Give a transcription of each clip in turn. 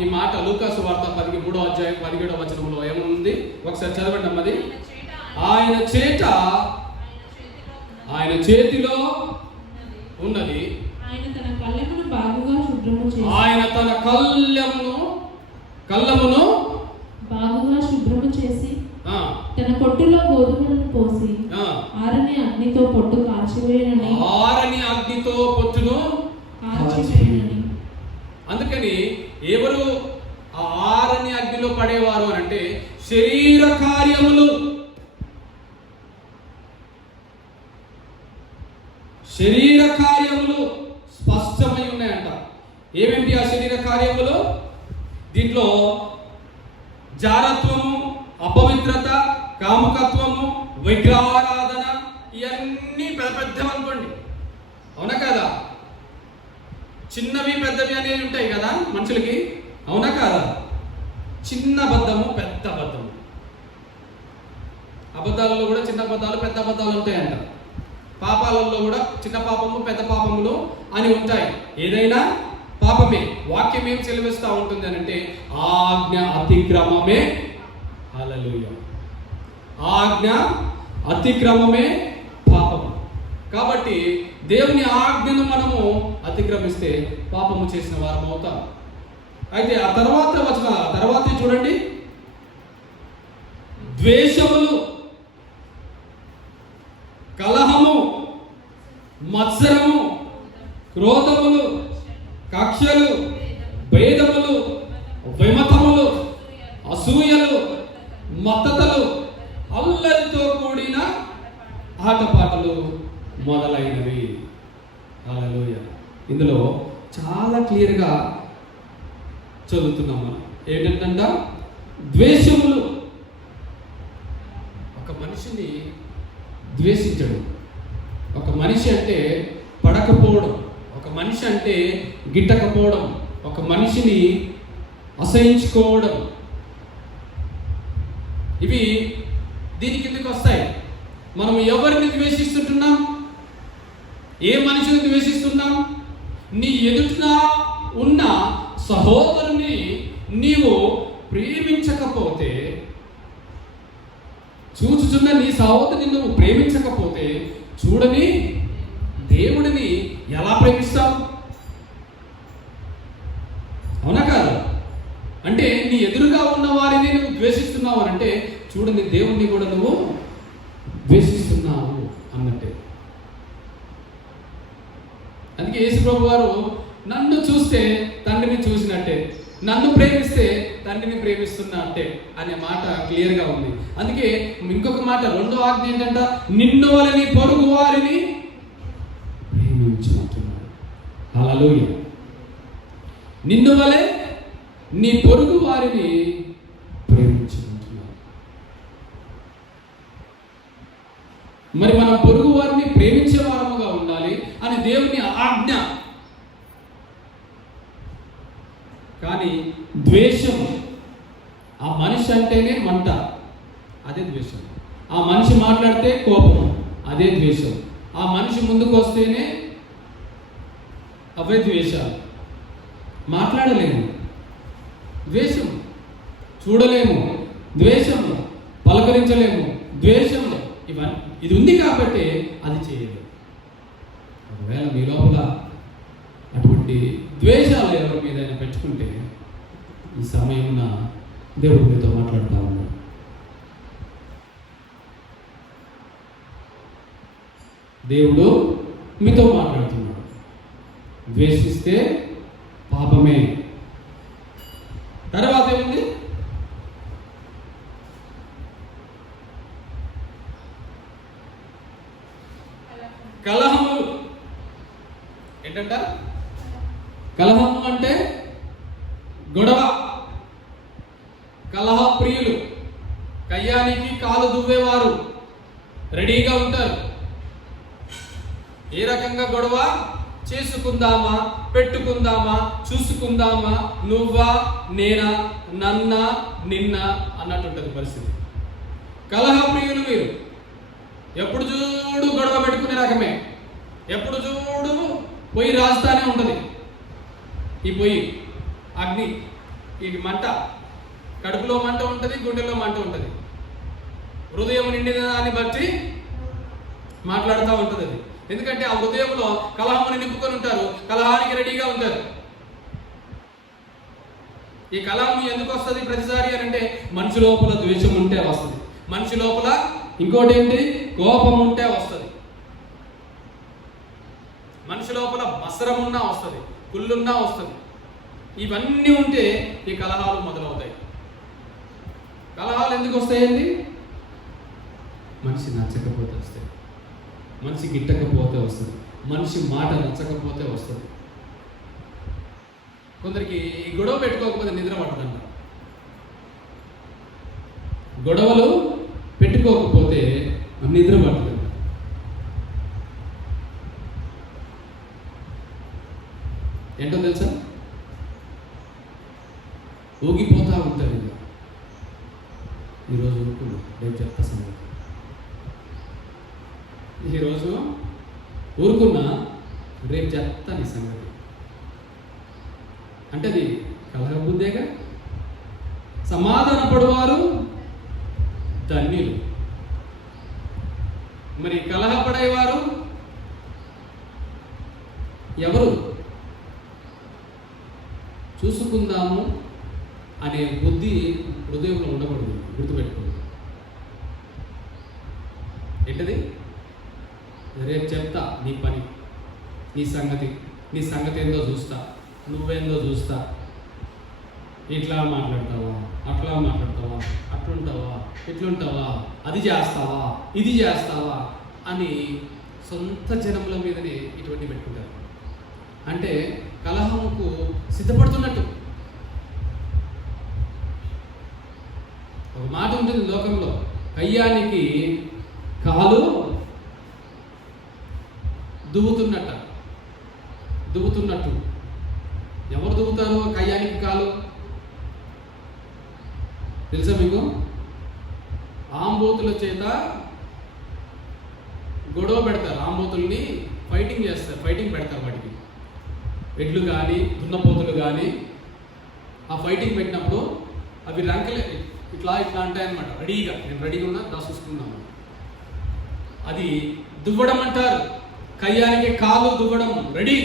ఈ మాట లూకాసు వార్త 3వ అధ్యాయం 17వ వచనంలో ఏముంది? ఒకసారి చదవండి అమ్మది. ఆయన చేతిలో ఉన్నది. ఆయన తన కళ్ళమును బాగుగా శుభ్రము చేసి తన పొట్టులో గోధుమలను పోసి ఆరని అగ్నితో పొట్టు కాల్చివేయనని. అందుకని ఎవరు ఆ ఆరని అగ్నిలో పడేవారు అని అంటే శరీర కార్యములు స్పష్టమై ఉన్నాయంట. ఏమేంటి ఆ శరీర కార్యములు? దీంట్లో జారత్వము, అపవిత్రత, కాముకత్వము, విగ్రహారాధన, ఇవన్నీ పెద్దవి అనుకోండి. అవునా కదా? చిన్నవి పెద్దవి అనేవి ఉంటాయి కదా మనుషులకి, అవునా కాదా? చిన్న అబద్ధము, పెద్ద అబద్ధము. అబద్ధాలలో కూడా చిన్న అబద్ధాలు, పెద్ద అబద్ధాలు ఉంటాయంట. పాపాలలో కూడా చిన్న పాపము, పెద్ద పాపములు అని ఉంటాయి. ఏదైనా పాపమే. వాక్యం ఏం సెలవిస్తూ ఉంటుంది అని అంటే ఆజ్ఞ అతిక్రమమే. హల్లెలూయా. ఆజ్ఞ అతిక్రమమే పాపము. కాబట్టి దేవుని ఆజ్ఞను మనము అతిక్రమిస్తే పాపము చేసిన వారం అవుతాం. అయితే ఆ తర్వాత చూడండి, ద్వేషములు, కలహము, మత్సరము, క్రోధములు, కక్షలు, భేదములు, విమతములు, అసూయలు, మత్తతలు, అల్లరితో కూడిన ఆటపాటలు మొదలైనవి. హల్లెలూయా. ఇందులో చాలా క్లియర్గా చదువుతున్నాం మనం. ఏంటంట? ద్వేషములు. ఒక మనిషిని ద్వేషించడం, ఒక మనిషి అంటే పడకపోవడం, ఒక మనిషి అంటే గిట్టకపోవడం, ఒక మనిషిని అసహించుకోవడం, ఇవి దీని కిందకి వస్తాయి. మనం ఎవరిని ద్వేషిస్తుంటున్నాం? ఏ మనిషిని ద్వేషిస్తున్నాం? నీ ఎదుట ఉన్న సహోదరుని నీవు ప్రేమించకపోతే, చూచుచున్న నీ సహోదరుని నువ్వు ప్రేమించకపోతే, చూడని దేవుడిని ఎలా ప్రేమిస్తావు? అవునా కాదు? అంటే నీ ఎదురుగా ఉన్న వారిని నువ్వు ద్వేషిస్తున్నావు అని అంటే చూడని దేవుణ్ణి కూడా నువ్వు ద్వేషిస్తున్నావు అన్నట్టే. అందుకే యేసు ప్రభు వారు నన్ను చూస్తే తండ్రిని చూసినట్టే, నన్ను ప్రేమిస్తే తండ్రిని ప్రేమిస్తున్నట్టే అనే మాట క్లియర్గా ఉంది. అందుకే ఇంకొక మాట, రెండో ఆజ్ఞ ఏంటంట? నిన్ను వలె నీ పొరుగు వారిని ప్రేమించుకుంటున్నాడు. హల్లెలూయా. నిన్ను వలె నీ పొరుగు వారిని ప్రేమించుకుంటున్నాడు. మరి మనం పొరుగు వారిని ప్రేమించే వారముగా ఉండాలి అని దేవుని ఆజ్ఞ. కానీ ద్వేషం, ఆ మనిషి అంటేనే మంట, అదే ద్వేషం. ఆ మనిషి మాట్లాడితే కోపం, అదే ద్వేషం. ఆ మనిషి ముందుకు వస్తేనే అవే ద్వేషాలు. మాట్లాడలేము, ద్వేషం. చూడలేము, ద్వేషం. పలకరించలేము, ద్వేషం. ఇది ఉంది కాబట్టి అది చేయలేదు. ఒకవేళ మీ లోపల అటువంటి ద్వేషాలు ఎవరి మీద పెట్టుకుంటే ఈ సమయమున దేవుడు మీతో మాట్లాడుతూ ఉన్నాడు. దేవుడు మీతో మాట్లాడుతున్నాడు. ద్వేషిస్తే పాపమే. తర్వాత ఏముంది? కలహము. ఏంటంట? కలహము అంటే గొడవ. కలహ ప్రియులు, కయ్యానికి కాలు దువ్వేవారు రెడీగా ఉంటారు. ఏ రకంగా గొడవ చేసుకుందామా, పెట్టుకుందామా, చూసుకుందామా, నువ్వా నేనా, నన్నా నిన్న అన్నట్టుంటుంది పరిస్థితి. కలహ ప్రియులు వీరు. ఎప్పుడు చూడు గొడవ పెట్టుకునే రకమే. ఎప్పుడు చూడు పొయ్యి రాస్తానే ఉంటుంది. ఈ పొయ్యి అగ్ని ఈ మంట, కడుపులో మంట ఉంటుంది, గుండెలో మంట ఉంటుంది. హృదయం నిండిన దాన్ని బట్టి మాట్లాడుతూ ఉంటుంది అది. ఎందుకంటే ఆ హృదయంలో కలహముని నింపుకొని ఉంటారు, కలహానికి రెడీగా ఉంటారు. ఈ కలహం ఎందుకు వస్తుంది ప్రతిసారి అని అంటే, మనిషి లోపల ద్వేషం ఉంటే వస్తుంది, మనిషి లోపల ఇంకోటి ఏంటి, కోపం ఉంటే వస్తుంది, మనిషి లోపల మసరం ఉన్నా వస్తుంది, కుళ్ళున్నా వస్తుంది. ఇవన్నీ ఉంటే ఈ కలహాలు మొదలవుతాయి. కలహాలు ఎందుకు వస్తాయండి? మనిషి నచ్చకపోతే వస్తాయి, మనిషి గిట్టకపోతే వస్తుంది, మనిషి మాట నచ్చకపోతే వస్తుంది. కొందరికి ఈ గొడవ పెట్టుకోకపోతే నిద్ర పట్టదంట. గొడవలు పెట్టుకోకపోతే నిద్ర పట్టదంట. ఏంటో తెలుసా? ఊగిపోతా ఉంటారు. ఇక ఈరోజు ఊరుకున్నా, రేపు చెప్తా సంగతి. ఈరోజు ఊరుకున్నా, రేపు చెప్తా నీ సంగతి. అంటే అది కలహ బుద్ధేగా. సమాధాన పడువారు ధన్యులు. మరి కలహపడేవారు ఎవరు? చూసుకుందాము అనే బుద్ధి హృదయంలో ఉండకూడదు. గుర్తుపెట్టుకోండి. ఏంటది? రేపు చెప్తా నీ పని, నీ సంగతి ఏందో చూస్తా, నువ్వేందో చూస్తా. ఇట్లా మాట్లాడతావా, అట్లా మాట్లాడతావా, అట్లుంటావా, ఇట్లుంటావా, అది చేస్తావా, ఇది చేస్తావా అని సొంత జనముల మీదనే ఇటువంటి పెట్టుకుంటారు. అంటే కలహముకు సిద్ధపడుతున్నట్టు. ఒక మాట ఉంటుంది లోకంలో, కయ్యానికి కాలు దువ్వుతున్నట్టు. ఎవరు దువ్వుతారు కయ్యానికి కాలు? తెలుసా మీకు? ఆంబోతుల చేత గొడవ పెడతారు, ఆంబోతుల్ని ఫైటింగ్ పెడతారు. వాటికి ఎడ్లు కానీ దున్నపోతులు కానీ ఆ ఫైటింగ్ పెట్టినప్పుడు అవి రంకలే ఇట్లా అంటాయన్నమాట. నేను రెడీగా ఉన్నా, దాచుకున్నాను. అది దువ్వడం అంటారు. కయ్యానికి కాలు దువ్వడం, రెడీ,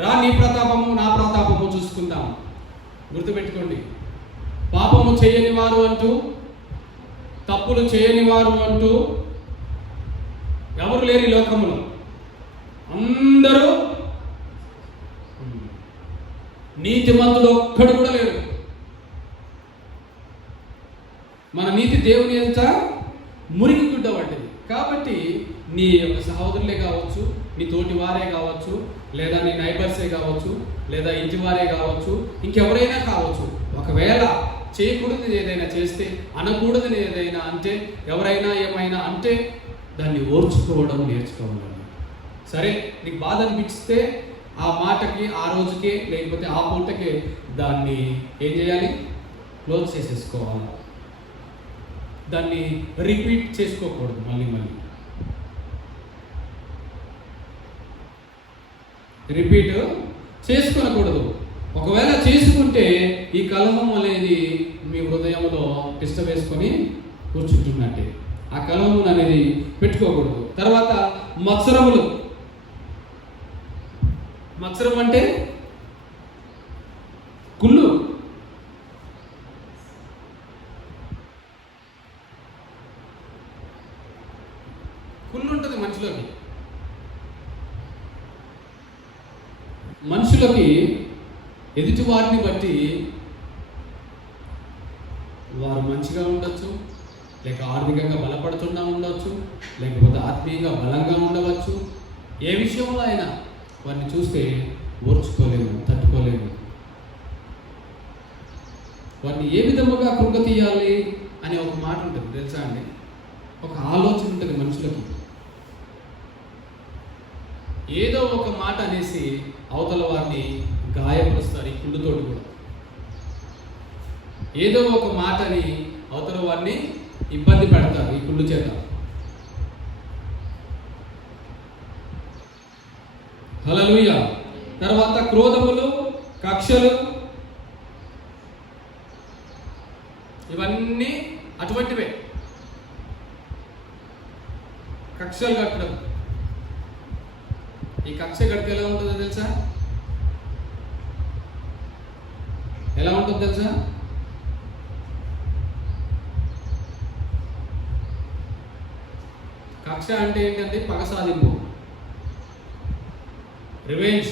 రా నీ ప్రతాపము నా ప్రతాపము చూసుకుందాం. గుర్తుపెట్టుకోండి. పాపము చేయని వారు అంటూ, తప్పులు చేయని వారు అంటూ ఎవరు లేరు ఈ లోకములో. అందరూ నీతిమంతుడు ఒక్కడు కూడా లేడు. మన నీతి దేవుని ఎంత మురికి గుడ్డ వంటిది. కాబట్టి నీ యొక్క సహోదరులే కావచ్చు, నీ తోటి వారే కావచ్చు, లేదా నీ నైబర్సే కావచ్చు, లేదా ఇంటి వారే కావచ్చు, ఇంకెవరైనా కావచ్చు, ఒకవేళ చేయకూడదు ఏదైనా చేస్తే, అనకూడదని ఏదైనా అంటే, ఎవరైనా ఏమైనా అంటే దాన్ని ఓర్చుకోవడం నేర్చుకోవాలి. సరే, నీకు బాధ అనిపిస్తే ఆ మాటకి, ఆ రోజుకే, లేకపోతే ఆ పూటకే దాన్ని ఏం చేయాలి? క్లోజ్ చేసేసుకోవాలి. దాన్ని రిపీట్ చేసుకోకూడదు. మళ్ళీ రిపీట్ చేసుకోకూడదు. ఒకవేళ చేసుకుంటే ఈ కలహం అనేది మీ హృదయంలో తిష్ట వేసుకొని కూర్చుంటున్నట్టే. ఆ కలహం అనేది పెట్టుకోకూడదు. తర్వాత మత్సరములు. మత్సరం అంటే కుళ్ళు. ఉంటుంది మనుషులకి ఎదుటి వారిని బట్టి వారు మంచిగా ఉండొచ్చు, లేక ఆర్థికంగా బలపడుతున్నా ఉండవచ్చు, లేకపోతే ఆత్మీయంగా బలంగా ఉండవచ్చు. ఏ విషయంలో అయినా వారిని చూస్తే ఓర్చుకోలేము, తట్టుకోలేము. వారిని ఏ విధముగా కృంగతీయాలి అనే ఒక మాట ఉంటుంది, తెలుసా అండి? ఒక ఆలోచన ఉంటుంది మనుషులకి. ఏదో ఒక మాట అనేసి అవతల వారిని గాయపరుస్తారు. ఈ కుళ్ళుతోటి కూడా ఏదో ఒక మాటని అవతల వారిని ఇబ్బంది పెడతారు ఈ కుళ్ళు చేత. హల్లెలూయా. తర్వాత క్రోధములు, కక్షలు, ఇవన్నీ అటువంటివే. కక్షలు కట్టడం. ఈ కక్ష కడితే ఎలా ఉంటుందో తెలుసా? ఎలా ఉంటుందో తెలుసా? కక్ష అంటే ఏంటంటే పగ సాధింపు, రివెంజ్.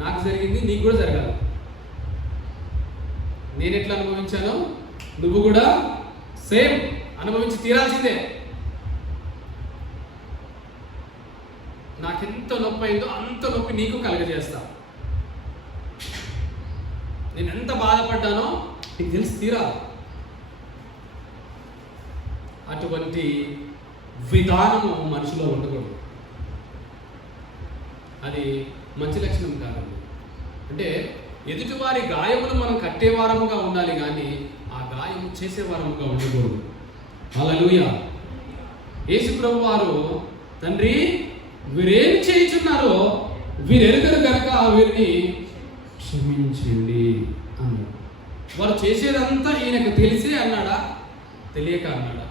నాకు జరిగింది నీకు కూడా జరగాలి. నేను ఎట్లా అనుభవించానో నువ్వు కూడా సేమ్ అనుభవించి తీరాల్సిందే. నాకెంత నొప్పి అయిందో అంత నొప్పి నీకు కలగజేస్తా. నేను ఎంత బాధపడ్డానో నీకు తెలిసి తీరాలి. అటువంటి విధానము మనిషిలో ఉండకూడదు. అది మంచి లక్షణం కాదండి. అంటే ఎదుటివారి గాయములు మనం కట్టేవారముగా ఉండాలి కానీ ఆ గాయము చేసేవారముగా ఉండకూడదు. హల్లెలూయా. యేసు ప్రభు వారు, తండ్రి వీరేం చేయుచున్నారో వీరెరుగరు కనుక వీరిని క్షమించండి అన్నాడు. వారు చేసేదంతా ఈయనకు తెలిసే అన్నాడా, తెలియక అన్నాడా?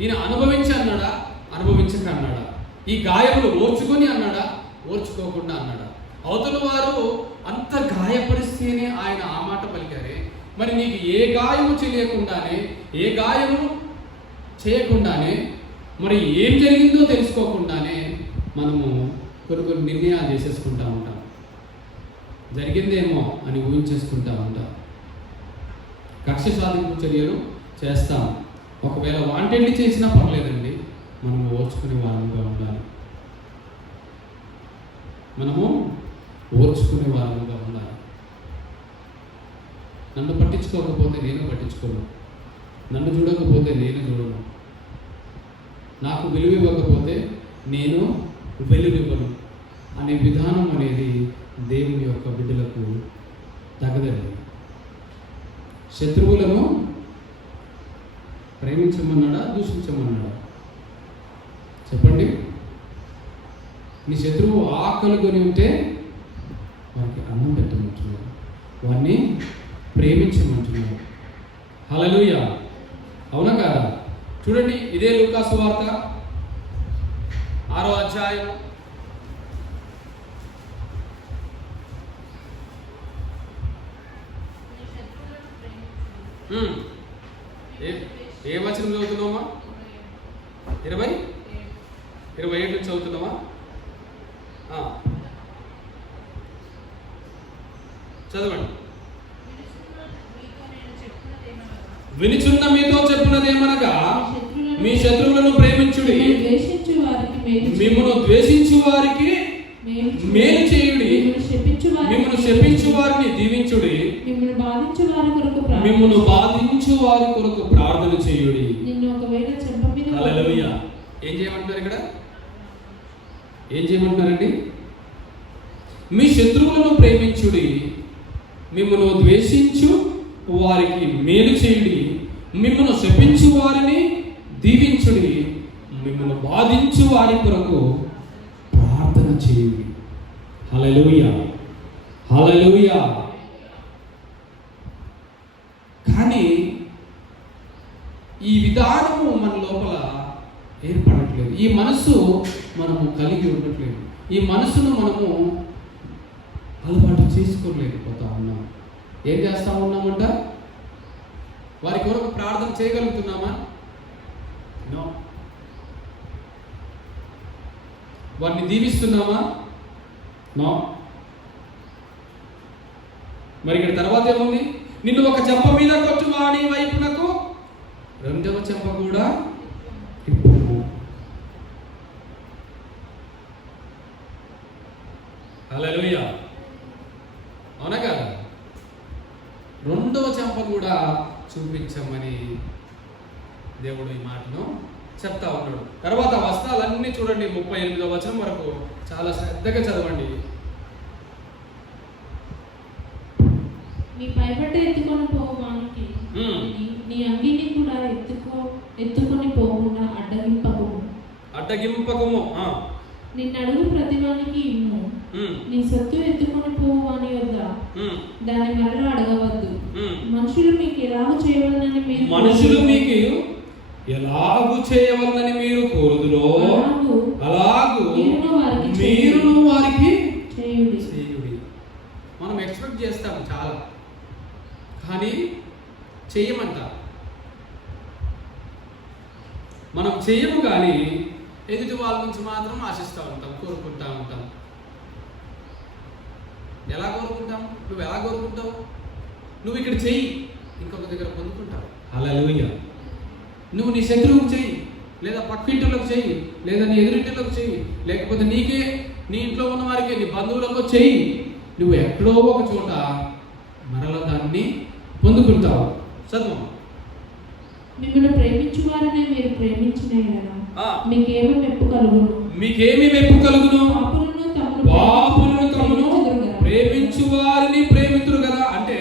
ఈయన అనుభవించి అన్నాడా, అనుభవించక అన్నాడా? ఈ గాయములు ఓర్చుకొని అన్నాడా, ఓర్చుకోకుండా అన్నాడా? అవతల వారు అంత గాయపరిస్తేనే ఆయన ఆ మాట పలికారే. మరి నీకు ఏ గాయము చేయకుండానే, ఏ గాయము చేయకుండానే, మరి ఏం జరిగిందో తెలుసుకోకుండానే మనము కొన్ని నిర్ణయాలు చేసేసుకుంటా ఉంటాం. జరిగిందేమో అని ఊహించేసుకుంటా ఉంటాం. కక్ష సాధింపు చర్యలు చేస్తాం. ఒకవేళ వాంటెడ్లీ చేసినా పర్లేదండి, మనము ఓర్చుకునే వారంగా ఉండాలి. మనము ఓర్చుకునే వారంగా ఉండాలి. నన్ను పట్టించుకోకపోతే నేను పట్టించుకోను, నన్ను చూడకపోతే నేను చూడను, నాకు విలువ ఇవ్వకపోతే నేను వెలువివ్వను అనే విధానం అనేది దేవుని యొక్క బిడ్డలకు తగదండి. శత్రువులను ప్రేమించమన్నాడా, దూషించమన్నాడా? చెప్పండి. నీ శత్రువు ఆకలి కొని ఉంటే వారికి అన్నం పెట్టమంటున్నాడు, వారిని ప్రేమించమంటున్నాడు. హల్లెలూయా. అవునా కాదా? చూడండి, ఇదే లూకాసు వార్త 6వ అధ్యాయం 'ఏ వచనం చదువుతున్నావా? 27 నుంచి చదువుతున్నావా? చదవండి. వినుచున్న మీతో చెప్పున్నదేమనగా, మీ శత్రువులను ప్రేమించుడి, మిమ్మును ద్వేషించు వారికి మేలు చేయుడి, మిమ్మును శపించు వారిని దీవించుడి, మిమ్మును బాధించు వారి కొరకు ప్రార్థన చేయుడి. హల్లెలూయా. ఏం చేయమంటున్నారు ఇక్కడ? ఏం చేయమంటున్నారండి? మీ శత్రువులను ప్రేమించుడి, మిమ్మును ద్వేషించు వారికి మేలు చేయుడి, మిమ్మును శపించు వారిని దీవించుడి, మిమ్మును బాధించు వారి కొరకు ప్రార్థన చేయుడి. హల్లెలూయా. హల్లెలూయా. కానీ ఈ విధానము మన లోపల ఏర్పడట్లేదు. ఈ మనసు మనము కలిగి ఉండట్లేదు. ఈ మనసును మనము అలవాటు చేసుకోలేకపోతా ఉన్నాం. ఏం చేస్తా ఉన్నామంట? వారి కొరకు ప్రార్థన చేయగలుగుతున్నామా? నో. వారిని దీవిస్తున్నామా? నో. మరి ఇక్కడ తర్వాత ఏముంది? నిన్ను ఒక చెంప మీద కొట్టు వాడి వైపునకు రెండవ చెంప కూడా తిప్పుము. హల్లెలూయా. అవునా కదా? రెండవ చెంప కూడా చూపించమని దేవుడు ఈ మాటను చెప్తా ఉన్నాడు. తర్వాత వస్త్రాలన్నీ చూడండి, 38వ వచనం వరకు చాలా శ్రద్ధగా చదవండి. నీ పైబట్ట ఎత్తుకొని పోవానికి నీ అంగిని కూడా ఎత్తుకొని పోకుండా అడ్డగింపకము. నిన్ను అడుగు ప్రతివానికి ఇమ్ము. నీ సొత్తు ఎత్తుకొని పోవు అని వద్ద దాని మరలా అడగవద్దు. ఉమ్. మనుషులు మీకు ఎలాగ చేయవలనని మీరు మనుషులు మీకు ఎలాగు చేయవలనని మీరు కోరుదురో అలాగు మీరును వారికి చేయుడి. చేయుడి. మనం ఎక్స్పెక్ట్ చేస్తాం చాలా, కానీ చెయ్యమంట. మనం చెయ్యము కానీ ఎదుటి వాళ్ళ నుంచి మాత్రం ఆశిస్తూ ఉంటాం, కోరుకుంటా ఉంటాం. ఎలా కోరుకుంటాం? నువ్వు ఎలా కోరుకుంటావు? నువ్వు ఇక్కడ చెయ్యి, ఇంకొక దగ్గర పొందుకుంటావు. హల్లెలూయా. నువ్వు నీ శత్రువుకు చెయ్యి, లేదా పక్కింటిలోకి చెయ్యి, లేదా నీ ఎదురింటిలోకి చెయ్యి, లేకపోతే నీకే, నీ ఇంట్లో ఉన్న వారికి, నీ బంధువులకు చెయ్యి. నువ్వు ఎక్కడో ఒక చోట మరల దాన్ని పొందుకుంటావు. చదువు. మిమ్మల్ని ప్రేమించువారనే మీరు ప్రేమించిన ఎడల మీకేమి మెప్పు కలుగును? మీకేమి మెప్పు కలుగును? పాపులను తమను ప్రేమించు వారిని ప్రేమితురు కదా. అంటే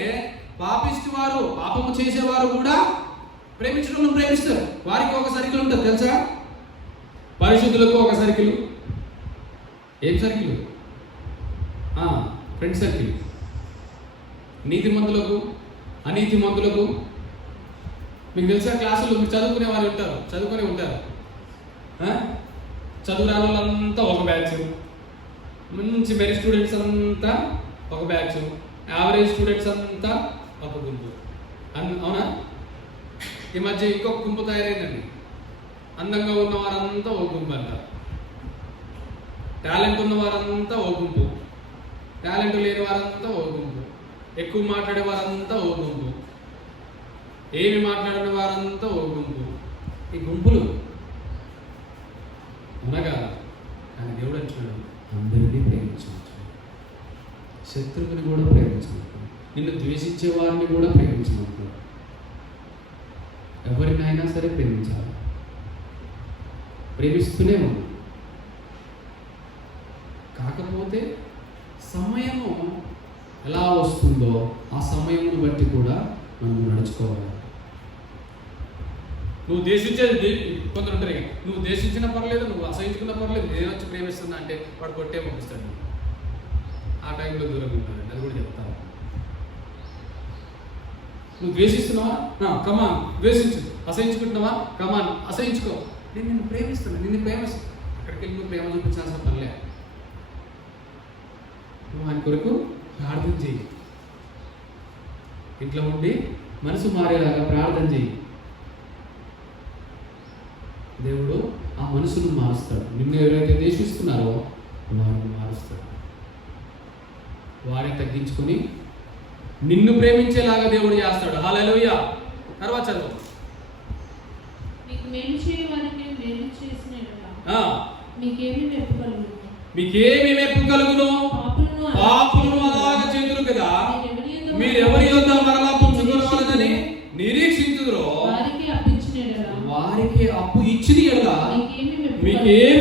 పాపిష్టి వారు, పాపము చేసేవారు కూడా ప్రేమించడం ప్రేమిస్తారు. వారికి ఒక సర్కిల్ ఉంటుంది తెలుసా? పరిశుద్ధులకు ఒక సర్కిల్. ఏం సర్కిల్? Friend circle. నీతిమంతులకు, అనీతిమంతులకు. మీకు తెలుసా, క్లాసుల్లో మీరు చదువుకునే వారు ఉంటారు, చదువుకునే ఉంటారు. చదువు రాని వాళ్ళంతా ఒక బ్యాచ్, మంచి మెరిట్ స్టూడెంట్స్ అంతా ఒక బ్యాచ్, యావరేజ్ స్టూడెంట్స్ అంతా ఒక గుంపు. అవునా? ఈ మధ్య ఇంకొక గుంపు తయారైందండి. అందంగా ఉన్న వారంతా ఒక గుంపు అంట, టాలెంట్ ఉన్న వారంతా ఒక గుంపు, టాలెంట్ లేని వారంతా ఒక గుంపు, ఎక్కువ మాట్లాడే వారంతా ఒక గుంపు, ఏమి మాట్లాడిన వారంతా ఒక గుంపు. ఈ గుంపులు అనగా కానీ దేవుడు అంటున్నాడు, అందరినీ ప్రేమించవచ్చు, శత్రువుని కూడా ప్రేమించవచ్చు, నిన్ను ద్వేషించే వారిని కూడా ప్రేమించవచ్చు. ఎవరినైనా సరే ప్రేమించాలి, ప్రేమిస్తూనే ఉంది. కాకపోతే సమయము ఎలా వస్తుందో ఆ సమయమును బట్టి కూడా మనం నడుచుకోవాలి. నువ్వు దేశించేది కొందరు ఉంటారు, నువ్వు దేశించినా పర్లేదు, నువ్వు అసహించుకున్నా పర్లేదు, నేను వచ్చి ప్రేమిస్తున్నా అంటే వాడు కొట్టే పంపిస్తాడు. ఆ టైంలో దూరంగా ఉంటాడు. అది కూడా చెప్తాను. నువ్వు ద్వేషిస్తున్నావా? కమాన్ ద్వేషించు. అసహించుకుంటున్నావా? కమాన్ అసహించుకో. నేను నిన్ను ప్రేమిస్తున్నా, నిన్ను ప్రేమిస్తున్నా. అక్కడికి వెళ్ళి నువ్వు ప్రేమ చూపించాల్సిన పనిలే. నువ్వు ఆయన కొరకు ప్రార్థన చెయ్యి. ఇంట్లో ఉండి మనసు మారేలాగా ప్రార్థన చెయ్యి. దేవుడు ఆ మనసును మారుస్తాడు. నిన్ను ఎవరైతే ద్వేషిస్తున్నారో వారిని మారుస్తాడు. వారిని తగ్గించుకొని నిన్ను ప్రేమించేలాగా దేవుడు చేస్తాడు. హల్లెలూయా. తర్వాత చదువు. మీకు మేలు చేయవారికి మేలు చేసిన ఎడల మీకేమి మెప్పు కలుగును? మీకేమి మెప్పు కలుగును? పాపులను అలాగా చేతురు కదా. మీరు ఎవరి యొద్ద మరలా పుచ్చుకోవాలని నిరీక్షించుదురో వారికి అప్పు ఇచ్చిన ఎడల మీకేమి